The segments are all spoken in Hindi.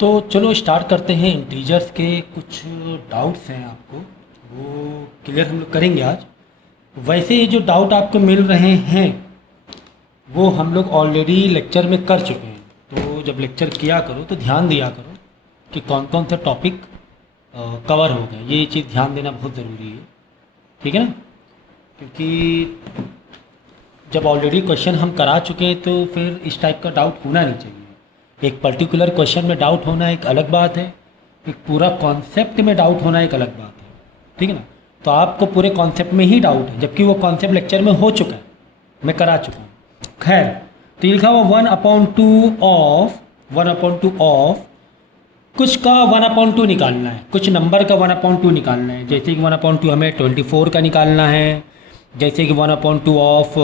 तो चलो स्टार्ट करते हैं। इंटीजर्स के कुछ डाउट्स हैं आपको, वो क्लियर हम लोग करेंगे आज। वैसे ये जो डाउट आपको मिल रहे हैं वो हम लोग ऑलरेडी लेक्चर में कर चुके हैं। तो जब लेक्चर किया करो तो ध्यान दिया करो कि कौन कौन सा टॉपिक कवर हो गए। ये चीज़ ध्यान देना बहुत ज़रूरी है, ठीक है ना। क्योंकि जब ऑलरेडी क्वेश्चन हम करा चुके हैं तो फिर इस टाइप का डाउट होना नहीं चाहिए। एक पर्टिकुलर क्वेश्चन में डाउट होना एक अलग बात है, एक पूरा कॉन्सेप्ट में डाउट होना एक अलग बात है, ठीक है ना। तो आपको पूरे कॉन्सेप्ट में ही डाउट है, जबकि वो कॉन्सेप्ट लेक्चर में हो चुका है, मैं करा चुका हूँ। खैर, तो ये लिखा हुआ 1/2 ऑफ कुछ का 1/2 निकालना है, कुछ नंबर का 1/2 निकालना है। जैसे कि 1/2 हमें 24 का निकालना है, जैसे कि 1/2 ऑफ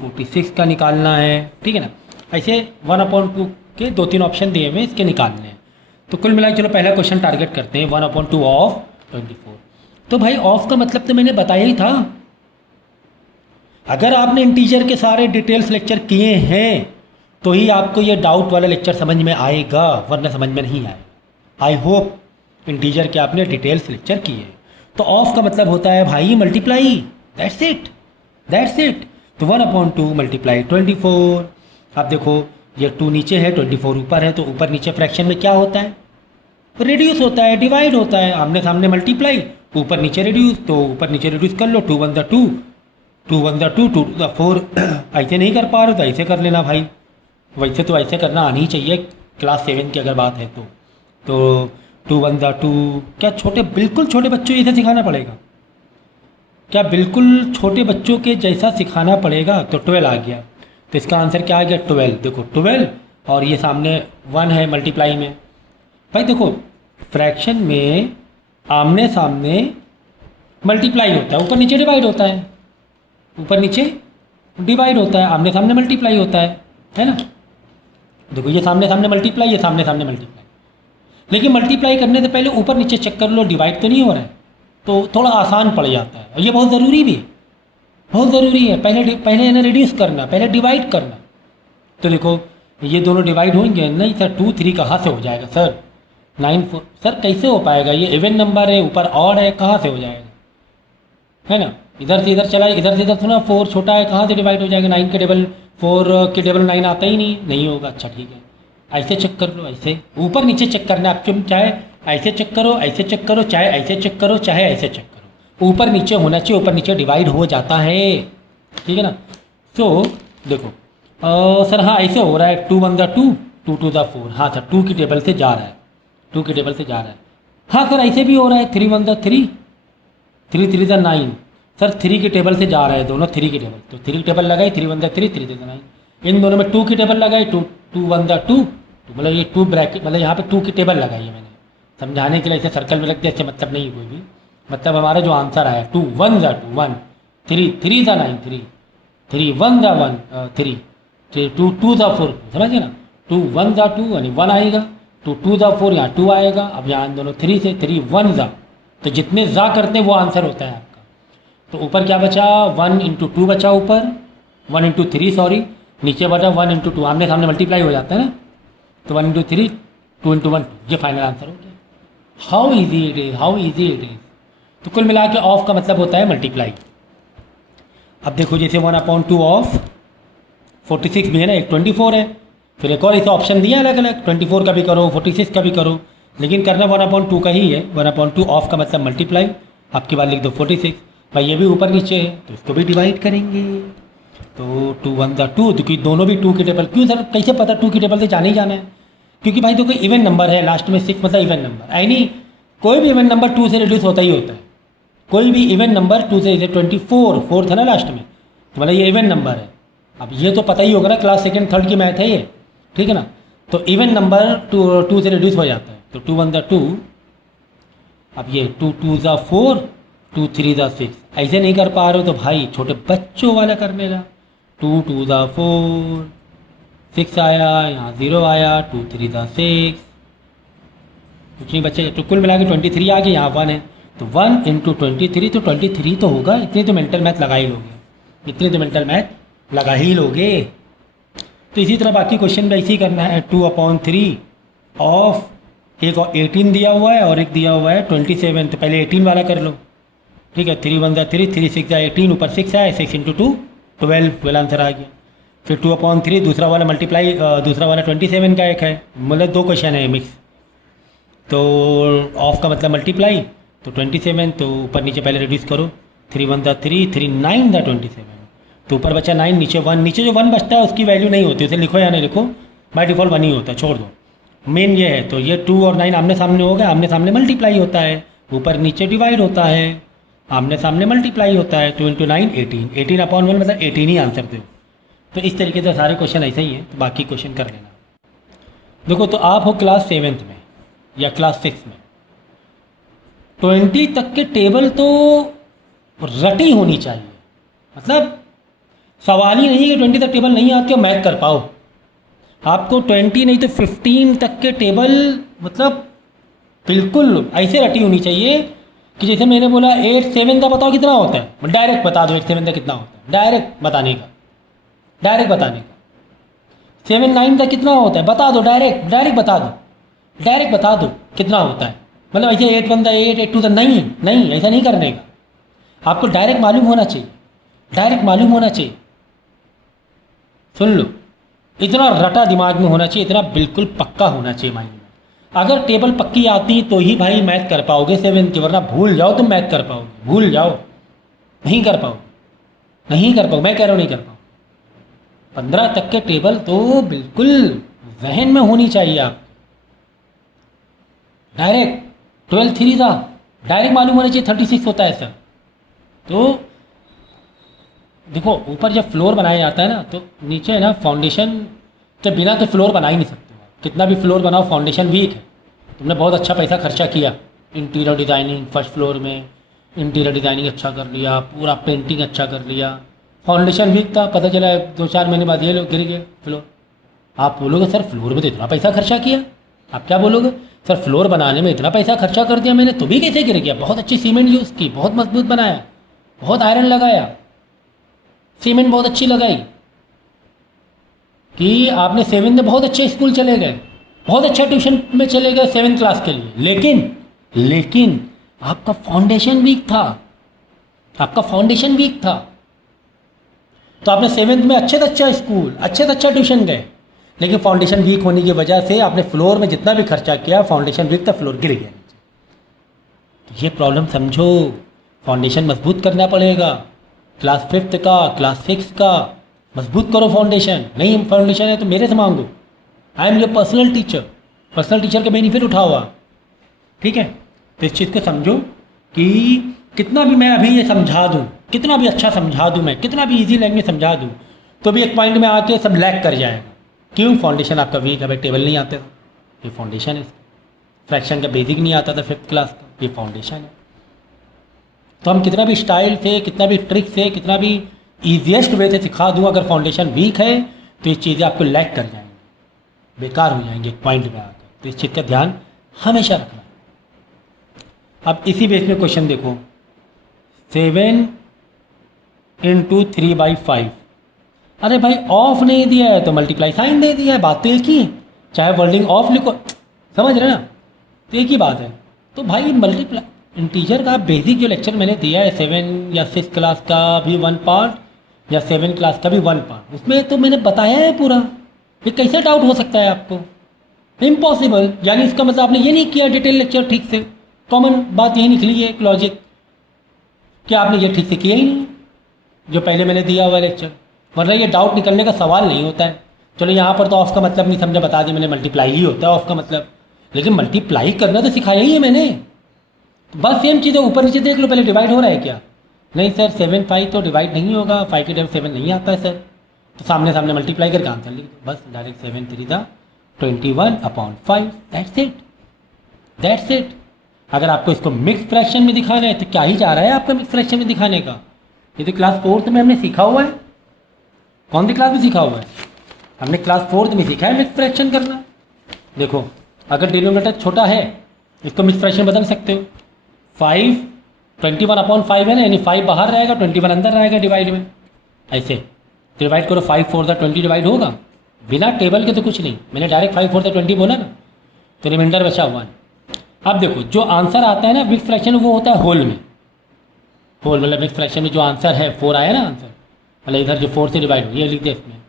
46 का निकालना है, ठीक है ना। ऐसे 1/2 के 2-3 ऑप्शन दिए हुए, इसके निकालने हैं। तो कुल मिला के चलो पहला क्वेश्चन टारगेट करते हैं, 1/2 ऑफ 24। तो भाई ऑफ का मतलब तो मैंने बताया ही था। अगर आपने इंटीजर के सारे डिटेल्स लेक्चर किए हैं तो ही आपको ये डाउट वाला लेक्चर समझ में आएगा, वरना समझ में नहीं आए। आई होप इंटीजर के आपने डिटेल्स लेक्चर किए। तो ऑफ का मतलब होता है भाई मल्टीप्लाई, दैट्स इट। तो 1/2 मल्टीप्लाई 24। अब देखो ये 2 नीचे है, 24 ऊपर है, तो ऊपर नीचे फ्रैक्शन में क्या होता है? रिड्यूस होता है, डिवाइड होता है। आमने सामने मल्टीप्लाई, ऊपर नीचे रिड्यूस, तो ऊपर नीचे रिड्यूस कर लो। 2 1 2, 2 1 2, 2 2 4। ऐसे नहीं कर पा रहे तो ऐसे कर लेना भाई। वैसे तो ऐसे करना आनी ही चाहिए, क्लास 7 की अगर बात है तो 2 1 2। क्या छोटे, बिल्कुल छोटे बच्चों जैसे सिखाना पड़ेगा? क्या बिल्कुल छोटे बच्चों के जैसा सिखाना पड़ेगा? तो 12 आ गया, तो इसका आंसर क्या आ गया? 12। देखो 12 और ये सामने 1 है मल्टीप्लाई में। भाई देखो फ्रैक्शन में आमने सामने मल्टीप्लाई होता है, ऊपर नीचे डिवाइड होता है, ऊपर नीचे डिवाइड होता है, आमने सामने मल्टीप्लाई होता है ना। देखो ये सामने सामने मल्टीप्लाई, ये सामने सामने मल्टीप्लाई। लेकिन मल्टीप्लाई करने से पहले ऊपर नीचे चेक कर लो, डिवाइड तो नहीं हो रहा है, तो थोड़ा आसान पड़ जाता है। और ये बहुत ज़रूरी भी है, बहुत ज़रूरी है। पहले इन्हें रिड्यूस करना, पहले डिवाइड करना। तो देखो ये दोनों डिवाइड होंगे नहीं सर, 2 3 कहाँ से हो जाएगा सर? 9 4 सर कैसे हो पाएगा? ये इवन नंबर है, ऊपर ऑड है, कहाँ से हो जाएगा? है ना। इधर से इधर चला, इधर से इधर थोड़ा 4 छोटा है, कहाँ से डिवाइड हो जाएगा? 9 के टेबल 4 के टेबल 9 आता ही नहीं होगा। अच्छा ठीक है, ऐसे चेक कर लो, ऐसे ऊपर नीचे चेक करना है। आप चाहे ऐसे चेक करो, ऐसे चेक करो, चाहे ऐसे चेक करो, चाहे ऐसे चेक करो, ऊपर नीचे होना चाहिए, ऊपर नीचे डिवाइड हो जाता है, ठीक है ना। तो देखो सर हाँ ऐसे हो रहा है, 2 1 2, 2 2 4। हाँ सर 2 की टेबल से जा रहा है, 2 की टेबल से जा रहा है। हाँ सर ऐसे भी हो रहा है, 3 1 3, 3 3 9। सर 3 की टेबल से जा रहा है, दोनों 3 की टेबल, तो 3 की टेबल लगाई, 3 1 3, 3 3 9। इन दोनों में 2 की टेबल लगाई, 2 2 1 2, मतलब ये 2 ब्रैकेट, मतलब यहाँ पे 2 की टेबल लगाई है मैंने समझाने के लिए। ऐसे सर्कल में रख दिया, ऐसे मतलब नहीं है कोई भी। मतलब हमारा जो आंसर आया 2 1 2 1, 3 3 9, 3 3 1 1 3, 2 2 4। समझिए ना, 2 1 2 यानी 1 आएगा, 2 2 4 यहाँ 2 आएगा। अब यहाँ इन दोनों 3 से 3 1 तो जितने जा करते हैं वो आंसर होता है आपका। तो ऊपर क्या बचा? 1 × 2 बचा ऊपर, 1 × 3 सॉरी, नीचे बचा 1 × 2, आमने सामने मल्टीप्लाई हो जाता है ना। तो 1 × 3, 2 × 1, ये फाइनल आंसर हो गया। How easy it is, how easy it is. तो कुल मिला के ऑफ का मतलब होता है मल्टीप्लाई। अब देखो जैसे 1/2 ऑफ 46 भी है ना, एक 24 है, फिर एक और ऐसा ऑप्शन दिया अलग अलग, 24 का भी करो, 46 का भी करो, लेकिन करना 1/2 का ही है। 1/2 ऑफ का मतलब मल्टीप्लाई। आपकी बात लिख दो 46। भाई ये भी ऊपर नीचे है तो इसको भी डिवाइड करेंगे। तो 2 1 2, क्योंकि दोनों भी 2 की टेबल। क्यों सर, कैसे पता 2 की टेबल से जाना ही जाना है? क्योंकि भाई तो कोई इवन नंबर है, लास्ट में 6 मतलब इवन नंबर। आई नहीं, कोई भी इवन नंबर 2 से रिड्यूस होता ही होता है। कोई भी इवन नंबर 2 से, जैसे 24 4 था ना लास्ट में, तो मतलब ये इवन नंबर है। अब ये तो पता ही होगा ना, क्लास 2nd 3rd की मैथ है ये, ठीक है ना। तो इवन नंबर 2 से रिड्यूस हो जाता है। तो 2 1 2, अब ये 2 2 4, 2 3 6। ऐसे नहीं कर पा रहे हो तो भाई छोटे बच्चों वाला करने का। 2 2 4, 6 आया, यहाँ 0 आया, 2 3 6, कुछ नहीं बच्चे। तो कुल मिला के 23 आ गया, यहाँ 1 है, तो 1 × 23, तो 23 तो होगा। इतनी तो मेंटल मैथ लगा ही लोगे, इतनी तो मेंटल मैथ लगा ही लोगे। तो इसी तरह बाकी क्वेश्चन भी ऐसे ही करना है। 2/3 ऑफ एक और 18 दिया हुआ है और एक दिया हुआ है 27। तो पहले 18 वाला कर लो, ठीक है। 3 1 3, 3 6 18, ऊपर 6 है, 6 इंटू 2 12 आंसर आ गया। फिर 2/3 दूसरा वाला मल्टीप्लाई, दूसरा वाला 27 का एक है, मतलब 2 क्वेश्चन है मिक्स। तो ऑफ का मतलब मल्टीप्लाई, तो 27, तो ऊपर नीचे पहले रिड्यूस करो। 3 1 3, 3 9 27, तो ऊपर बचा 9, नीचे 1, नीचे जो 1 बचता है उसकी वैल्यू नहीं होती, उसे लिखो या नहीं लिखो, बाय डिफ़ॉल्ट 1 ही होता है, छोड़ दो। मेन ये है, तो ये 2 और 9 आमने सामने हो गया, आमने सामने मल्टीप्लाई होता है, ऊपर नीचे डिवाइड होता है, आमने सामने मल्टीप्लाई होता है। 2 × 9 18, 18/1 मतलब 18 ही आंसर दो। तो इस तरीके से सारे क्वेश्चन ऐसे ही हैं, तो बाकी क्वेश्चन कर लेना। देखो, तो आप हो क्लास 7th में या क्लास 6 में, 20 तक के टेबल तो रटी होनी चाहिए। मतलब सवाल ही नहीं है कि 20 तक टेबल नहीं आती और मैथ कर पाओ। आपको 20 नहीं तो 15 तक के टेबल मतलब बिल्कुल ऐसे रटी होनी चाहिए कि जैसे मैंने बोला 8 7 का बताओ कितना होता है, डायरेक्ट बता दो 8 7 का कितना होता है, डायरेक्ट बताने का। 7 9 का कितना होता है बता दो, डायरेक्ट बता दो कितना होता है। मतलब ऐसे 8 1 8 8 2 नहीं, ऐसा नहीं करने का। आपको डायरेक्ट मालूम होना चाहिए, सुन लो, इतना रटा दिमाग में होना चाहिए, इतना बिल्कुल पक्का होना चाहिए माइंड में। अगर टेबल पक्की आती तो ही भाई मैथ कर पाओगे 7 की, वरना भूल जाओ तुम मैथ कर पाओगे, भूल जाओ, नहीं कर पाओ, मैं कह रहा हूँ नहीं कर पाओ। 15 तक के टेबल तो बिल्कुल जहन में होनी चाहिए आप। डायरेक्ट 12 3 था, डायरेक्ट मालूम होना चाहिए 36 होता है सर। तो देखो, ऊपर जब फ्लोर बनाया जाता है ना, तो नीचे है ना फाउंडेशन, तो बिना तो फ्लोर बना ही नहीं सकते। कितना भी फ्लोर बनाओ, फाउंडेशन वीक है। तुमने बहुत अच्छा पैसा खर्चा किया इंटीरियर डिज़ाइनिंग, फर्स्ट फ्लोर में इंटीरियर डिज़ाइनिंग अच्छा कर लिया, पूरा पेंटिंग अच्छा कर लिया, फाउंडेशन वीक था, पता चला 2-4 महीने बाद ये लोग गिर गए फ्लोर। आप बोलोगे सर फ्लोर में तो इतना पैसा खर्चा किया, आप क्या बोलोगे, सर फ्लोर बनाने में इतना पैसा खर्चा कर दिया मैंने, तो भी कैसे गिर गया। बहुत अच्छी सीमेंट यूज़ की, बहुत मजबूत बनाया, बहुत आयरन लगाया, सीमेंट बहुत अच्छी लगाई कि आपने 7 में बहुत अच्छे स्कूल चले गए, बहुत अच्छा ट्यूशन में चले गए 7th क्लास के लिए। लेकिन आपका फाउंडेशन वीक था, तो आपने 7th में अच्छे से अच्छा स्कूल, अच्छे से अच्छा ट्यूशन गए, लेकिन फाउंडेशन वीक होने की वजह से आपने फ्लोर में जितना भी खर्चा किया, फाउंडेशन वीक था, फ्लोर गिर गया नीचे। तो ये प्रॉब्लम समझो, फाउंडेशन मजबूत करना पड़ेगा। क्लास 5th का, क्लास 6 का मजबूत करो फाउंडेशन। नहीं फाउंडेशन है तो मेरे से मांगो, I am your personal teacher का बेनिफिट उठाओ आप, ठीक है। तो इस चीज़ को समझो कि कितना भी मैं अभी ये समझा दूँ, कितना भी अच्छा समझा दूँ मैं, कितना भी इजी लैंग्वेज समझा दूँ, तो भी एक पॉइंट में आके सब लैग कर जाएगा। क्यों? फाउंडेशन आपका वीक है। भाई टेबल नहीं आते था, ये फाउंडेशन है। फ्रैक्शन का बेसिक नहीं आता था 5th क्लास का, ये फाउंडेशन है। तो हम कितना भी स्टाइल से, कितना भी ट्रिक से, कितना भी ईजिएस्ट वे से सिखा दूँ, अगर फाउंडेशन वीक है तो ये चीज़ें आपको लैग कर जाएंगी, बेकार हो जाएंगे एक पॉइंट में आकर। तो इस चीज़ का ध्यान हमेशा रखना। अब इसी बेस में क्वेश्चन देखो, 7 × 3/5। अरे भाई ऑफ नहीं दिया है तो मल्टीप्लाई साइन दे दिया है, बात तो एक ही है, चाहे वर्डिंग ऑफ लिखो, समझ रहे ना, तो एक ही बात है। तो भाई मल्टीप्लाई इंटीजर का बेसिक जो लेक्चर मैंने दिया है 7 या 6 क्लास का भी 1 पार्ट या 7 क्लास का भी 1 पार्ट, उसमें तो मैंने बताया है पूरा। ये कैसे डाउट हो सकता है आपको? इम्पॉसिबल। यानी इसका मतलब आपने ये नहीं किया डिटेल लेक्चर ठीक से। कॉमन बात यही निकली है, एक लॉजिक, कि आपने ये ठीक से किया ही नहीं जो पहले मैंने दिया हुआ लेक्चर, वरना ये डाउट निकलने का सवाल नहीं होता है। चलो यहाँ पर तो ऑफ का मतलब नहीं समझा, बता दी मैंने, मल्टीप्लाई ही होता है ऑफ का मतलब, लेकिन मल्टीप्लाई करना तो सिखाया ही है मैंने। बस सेम चीज़ है, ऊपर नीचे देख लो, पहले डिवाइड हो रहा है क्या? नहीं सर 7 5 तो डिवाइड नहीं होगा, 5 की टाइम 7 नहीं आता है सर, तो सामने सामने मल्टीप्लाई करके आंसर लिख दो, बस डायरेक्ट 7 3 21/5, दैट्स इट। अगर आपको इसको मिक्स फ्रैक्शन में दिखाना है तो क्या ही चाह रहा है आपका मिक्स फ्रैक्शन में दिखाने का? ये तो क्लास 4th में हमने सीखा हुआ है। कौन सी क्लास में सीखा हुआ है? हमने क्लास 4th में सीखा है मिक्स फ्रैक्शन करना। देखो, अगर डिनोमिनेटर छोटा है इसको मिक्स फ्रैक्शन बदल सकते हो। 5 21/5 है ना, यानी 5 बाहर रहेगा, 21 अंदर रहेगा डिवाइड में। ऐसे डिवाइड करो, 5 4 20 डिवाइड होगा, बिना टेबल के तो कुछ नहीं। मैंने डायरेक्ट 5 4 20 बोला ना, तो रिमाइंडर बचा 1। अब देखो जो आंसर आता है ना मिक्स फ्रैक्शन वो होता है होल में। होल मतलब मिक्स फ्रैक्शन में जो आंसर है 4 आया ना आंसर, मतलब इधर जो 4 से डिवाइड हो ये लिख दे इसमें।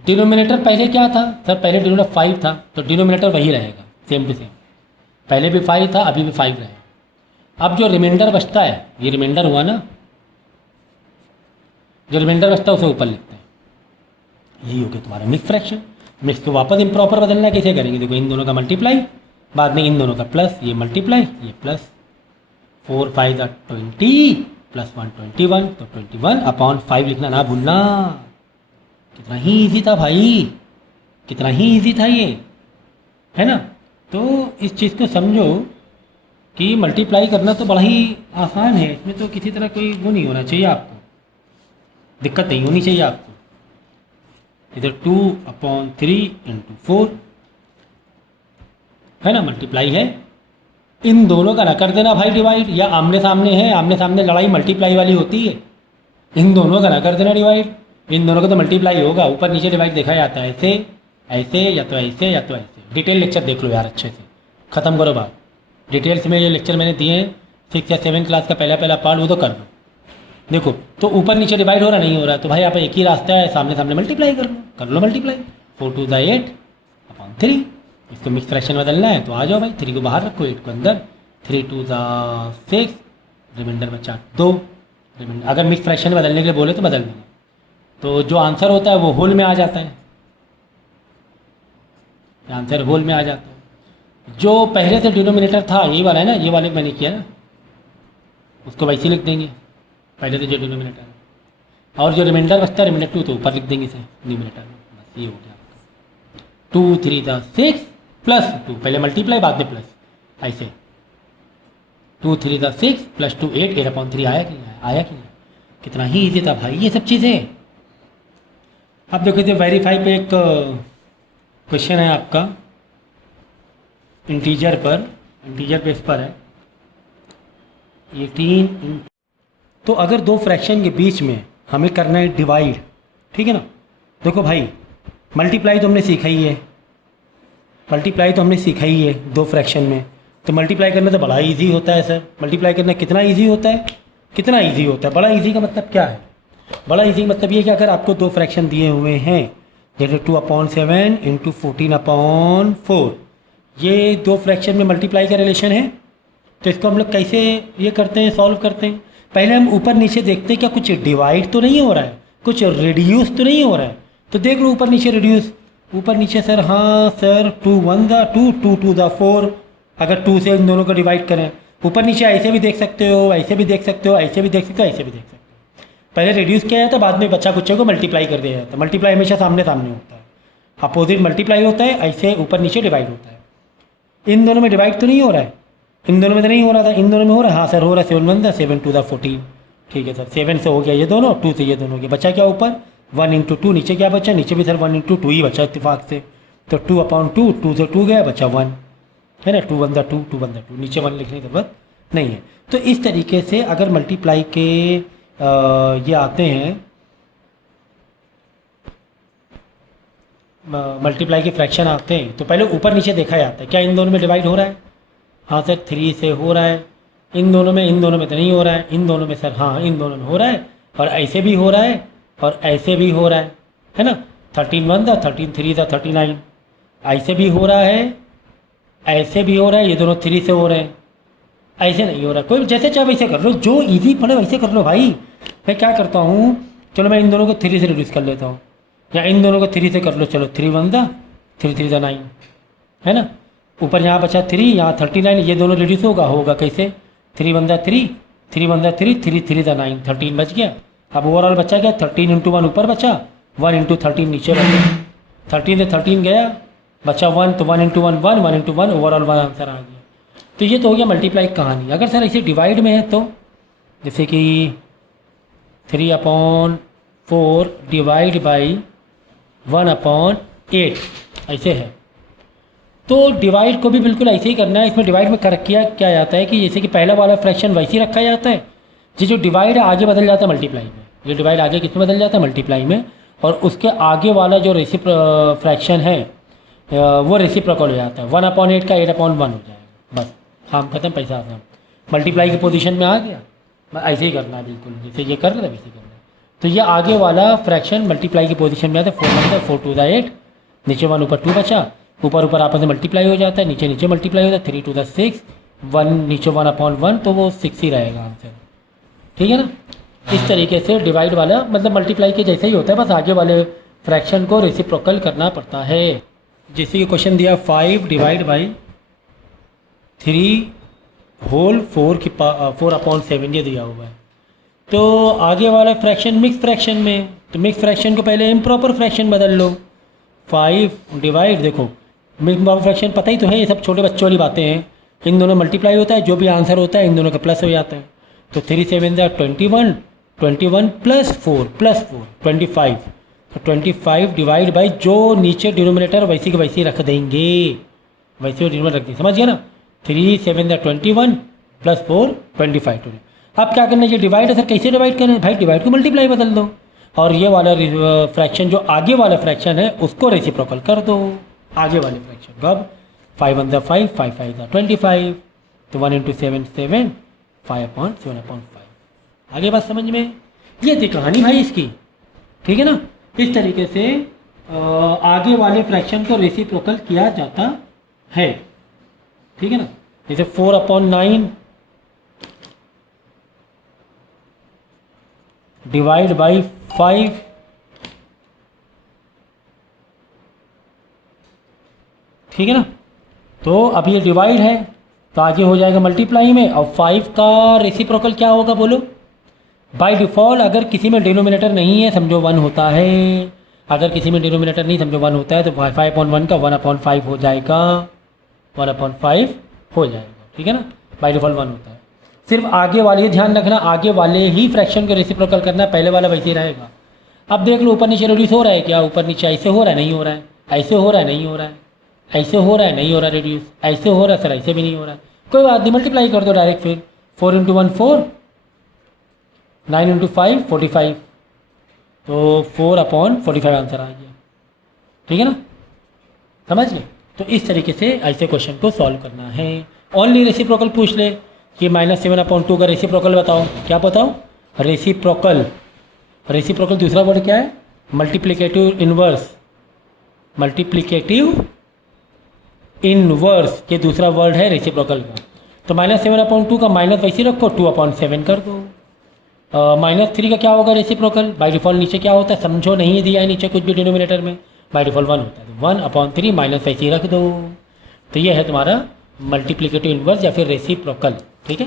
डिनोमिनेटर पहले क्या था सर? पहले डिनोमिनेटर 5 था, तो डिनोमिनेटर वही रहेगा सेम टू सेम। पहले भी 5 था, अभी भी 5 रहेगा। अब जो रिमाइंडर बचता है, ये रिमाइंडर हुआ ना, जो रिमाइंडर बचता है उसे ऊपर लिखते हैं। यही हो गया तुम्हारा मिक्स फ्रैक्शन। मिक्स को वापस इम्प्रॉपर बदलना कैसे करेंगे? देखो इन दोनों का मल्टीप्लाई, बाद में इन दोनों का प्लस, ये मल्टीप्लाई ये प्लस, 4 5 20 प्लस 1 21, तो 21/5 लिखना ना भूलना। कितना ही ईजी था भाई, कितना ही ईजी था ये, है ना। तो इस चीज़ को समझो कि मल्टीप्लाई करना तो बड़ा ही आसान है, इसमें तो किसी तरह कोई वो नहीं होना चाहिए, आपको दिक्कत नहीं होनी चाहिए आपको। इधर 2/3 × 4 है ना, मल्टीप्लाई है। इन दोनों का ना कर देना भाई डिवाइड, या आमने सामने है, आमने सामने लड़ाई मल्टीप्लाई वाली होती है। इन दोनों का ना कर देना डिवाइड, इन दोनों का तो मल्टीप्लाई होगा, ऊपर नीचे डिवाइड देखा जाता है, ऐसे ऐसे या तो ऐसे या तो ऐसे। डिटेल लेक्चर देख लो यार अच्छे से, ख़त्म करो बात। डिटेल्स में ये लेक्चर मैंने दिए हैं 6 या 7 क्लास का पहला पार्ट, वो तो कर लो। देखो तो ऊपर नीचे डिवाइड हो रहा नहीं हो रहा, तो भाई आप एक ही रास्ता है, सामने सामने मल्टीप्लाई कर लो मल्टीप्लाई। 4 2 8/3। इसको मिक्स फ्रैक्शन बदलना है तो आ जाओ भाई, 3 को बाहर रखो, 8 को अंदर, 3 2 6, रिमाइंडर बचा 2। अगर मिक्स फ्रैक्शन बदलने के लिए बोले तो बदल देंगे, तो जो आंसर होता है वो होल में आ जाता है, आंसर होल में आ जाता है। जो पहले से डिनोमिनेटर था यही वाला है ना, ये वाले मैंने किया ना, उसको वैसे लिख देंगे पहले से जो डिनोमिनेटर है, और जो रिमाइंडर बचता है रिमाइंडर 2 तो ऊपर लिख देंगे इसे न्यूमिनेटर में। बस ये हो गया आपका 2 3 6 प्लस 2, पहले मल्टीप्लाई बाद में प्लस, ऐसे 2 3 6 प्लस 2 8, 8/3 आया कि नहीं आया कि नहीं? कितना ही ईजी था भाई ये सब चीज़ें। अब देखो जो वेरीफाई पे एक क्वेश्चन है आपका इंटीजर बेस पर है 18। तो अगर दो फ्रैक्शन के बीच में हमें करना है डिवाइड, ठीक है ना। देखो भाई मल्टीप्लाई तो हमने सीखा ही है, दो फ्रैक्शन में, तो मल्टीप्लाई करना तो बड़ा इजी होता है सर। मल्टीप्लाई करना कितना इजी होता है, कितना इजी होता है? बड़ा इजी का मतलब क्या है? बड़ा इजी मतलब ये कि अगर आपको दो फ्रैक्शन दिए हुए हैं, जैसे 2/7 × 14/4, ये दो फ्रैक्शन में मल्टीप्लाई का रिलेशन है, तो इसको हम लोग कैसे ये करते हैं, सॉल्व करते हैं? पहले हम ऊपर नीचे देखते हैं क्या कुछ डिवाइड तो नहीं हो रहा है, कुछ रिड्यूस तो नहीं हो रहा है। तो देख लो ऊपर नीचे रिड्यूस, ऊपर नीचे सर, हाँ सर 2 1 2 2 2 4, अगर 2 से इन दोनों को डिवाइड करें, ऊपर नीचे ऐसे भी देख सकते हो, ऐसे भी देख सकते हो, ऐसे भी देख सकते हो, ऐसे भी देख सकते हो। पहले रिड्यूस किया जाता है, बाद में बच्चा कुछ को मल्टीप्लाई कर दिया जाता है। मल्टीप्लाई हमेशा सामने सामने होता है, अपोजिट मल्टीप्लाई होता है, ऐसे ऊपर नीचे डिवाइड होता है। इन दोनों में डिवाइड तो नहीं हो रहा है, इन दोनों में तो नहीं हो रहा था, इन दोनों में हो रहा है। हाँ सर हो रहा है, 7 1 7 2 14, ठीक है सर। 7 से हो गया ये दोनों, 2 से ये दोनों हो गया, बचा क्या ऊपर 1 × 2, नीचे क्या बचा? नीचे भी सर 1 × 2 ही बचा इत्तेफाक से, तो 2/2, 2 से 2 गया, बचा 1, है ना। 2 1 2 2 1 2, नीचे 1 लिखने की जरूरत नहीं है। तो इस तरीके से अगर मल्टीप्लाई के ये आते हैं, मल्टीप्लाई के फ्रैक्शन आते हैं, तो पहले ऊपर नीचे देखा जाता है क्या इन दोनों में डिवाइड हो रहा है। हाँ सर 3 से हो रहा है, इन दोनों में तो नहीं हो रहा है, इन दोनों में सर हाँ इन दोनों में हो रहा है, और ऐसे भी हो रहा है और ऐसे भी हो रहा है ना। 13 1 13 3 39, ऐसे भी हो रहा है, ऐसे भी हो रहा है, ये दोनों 3 से हो रहे हैं, ऐसे नहीं हो रहा। कोई जैसे चाहे वैसे कर लो, जो इजी पड़े वैसे कर लो भाई। मैं क्या करता हूँ, चलो मैं इन दोनों को 3 से रिड्यूस कर लेता हूँ, या इन दोनों को 3 से कर लो, चलो 3 1 3 3 9, है ना। ऊपर यहाँ बचा 3, यहाँ 39, ये दोनों रिड्यूस होगा कैसे? 3 1 3 3 1 3 3 3 9, 13 बच गया। अब ओवरऑल बचा क्या? 13 × 1 ऊपर बचा, 1 × 13 नीचे बचा, 13 से 13 गया, बचा 1, तो 1 × 1 1 1 × 1, ओवरऑल 1 आंसर आ गया। तो ये तो हो गया मल्टीप्लाई कहानी। अगर सर ऐसे डिवाइड में है तो जैसे कि 3/4 डिवाइड बाई 1/8 ऐसे है, तो डिवाइड को भी बिल्कुल ऐसे ही करना है। इसमें डिवाइड में कर किया क्या जाता है कि जैसे कि पहला वाला फ्रैक्शन वैसे ही रखा जाता है, ये जो डिवाइड है आगे बदल जाता है मल्टीप्लाई में, ये डिवाइड आगे किस में बदल जाता है? मल्टीप्लाई में। और उसके आगे वाला जो फ्रैक्शन है वो रेसिप्रोकल हो जाता है। 1/8 का 8/1 हो जाएगा, बस काम खत्म, पैसा आसान। मल्टीप्लाई की पोजीशन में आ गया, ऐसे ही करना है बिल्कुल, जैसे ये कर रहे हैं वैसे करना है। तो ये आगे वाला फ्रैक्शन मल्टीप्लाई की पोजीशन में आता है। 4 2 8, नीचे 1 ऊपर 2 बचा, ऊपर ऊपर आपस में मल्टीप्लाई हो जाता है, नीचे नीचे मल्टीप्लाई होता है। 3 2 6, 1 नीचे 1/1, तो वो 6 ही रहेगा आंसर, ठीक है ना। इस तरीके से डिवाइड वाला मतलब मल्टीप्लाई के जैसे ही होता है, बस आगे वाले फ्रैक्शन को रेसिप्रोकल करना पड़ता है। जैसे कि क्वेश्चन दिया 5 डिवाइड बाई 3 होल 4/7 ये दिया हुआ है। तो आगे वाला फ्रैक्शन मिक्स फ्रैक्शन में, तो मिक्स फ्रैक्शन को पहले इम्प्रॉपर फ्रैक्शन बदल लो। 5 डिवाइड, देखो मिक्स फ्रैक्शन पता ही तो है, ये सब छोटे बच्चों वाली बातें हैं। इन दोनों मल्टीप्लाई होता है, जो भी आंसर होता है इन दोनों का प्लस हो जाता है। तो 3 7 21, 21 + 4 + 4 25। तो 25 डिवाइड बाई, जो नीचे डिनोमिनेटर वैसी के वैसी रख देंगे, वैसे डिनोमिनेटर रख देंगे, समझ गया ना। 3 7 21 + 4 25। अब क्या करना है, ये डिवाइड है सर, कैसे डिवाइड करना है भाई, डिवाइड को मल्टीप्लाई बदल दो, और ये वाला फ्रैक्शन जो आगे वाला फ्रैक्शन है उसको रेसिप्रोकल कर दो आगे वाले फ्रैक्शन। कब 5 1 5, 5 5 25। तो 1 × 7 7, 5/7/5। आगे बात समझ में, ये थी कहानी भाई इसकी, ठीक है ना। इस तरीके से आगे वाले फ्रैक्शन को रेसिप्रोकल किया जाता है, ठीक है ना। जैसे 4/9 डिवाइड बाई 5, ठीक है ना। तो अब ये डिवाइड है तो आगे हो जाएगा मल्टीप्लाई में, और 5 का रेसिप्रोकल क्या होगा बोलो। बाय डिफ़ॉल्ट अगर किसी में डिनोमिनेटर नहीं है समझो 1 होता है, अगर किसी में डिनोमिनेटर नहीं समझो 1 होता है, तो 5/1 का 1/5 हो जाएगा, 1/5 हो जाएगा, ठीक है ना। बाय डिफ़ॉल्ट 1 होता है। सिर्फ आगे वाले ही ध्यान रखना, आगे वाले ही फ्रैक्शन को रेसिप्रोकल करना, पहले वाला वैसे ही रहेगा। अब देख लो ऊपर नीचे रिड्यूस हो रहा है क्या, ऊपर नीचे ऐसे हो रहा है नहीं हो रहा है, ऐसे हो रहा है नहीं हो रहा है, ऐसे हो रहा है नहीं हो रहा है रिड्यूस, ऐसे हो रहा है सर ऐसे भी नहीं हो रहा है, कोई बात नहीं मल्टीप्लाई कर दो डायरेक्ट। फिर 4 × 1 4, 9 × 5 45, तो 4/45 आंसर आ गया, ठीक है ना, समझ गए। तो इस तरीके से ऐसे क्वेश्चन को सॉल्व करना है। ओनली रेसिप्रोकल पूछ ले कि -7/2 का रेसिप्रोकल बताओ, क्या बताओ, रेसिप्रोकल। रेसिप्रोकल दूसरा वर्ड क्या है, मल्टीप्लिकेटिव इनवर्स, मल्टीप्लिकेटिव इनवर्स, ये दूसरा वर्ड है रेसिप्रोकल का। तो -7/2 का माइनस वैसे रखो, 2/7 कर दो। -3 का क्या होगा रेसिप्रोकल, बाय डिफ़ॉल्ट नीचे क्या होता है समझो, नहीं दिया है नीचे कुछ भी डिनोमिनेटर में, बाय डिफ़ॉल्ट 1 होता है, 1/3 माइनस वैसे ही रख दो। तो ये है तुम्हारा मल्टीप्लिकेटिव इनवर्स या फिर रेसिप्रोकल, ठीक है।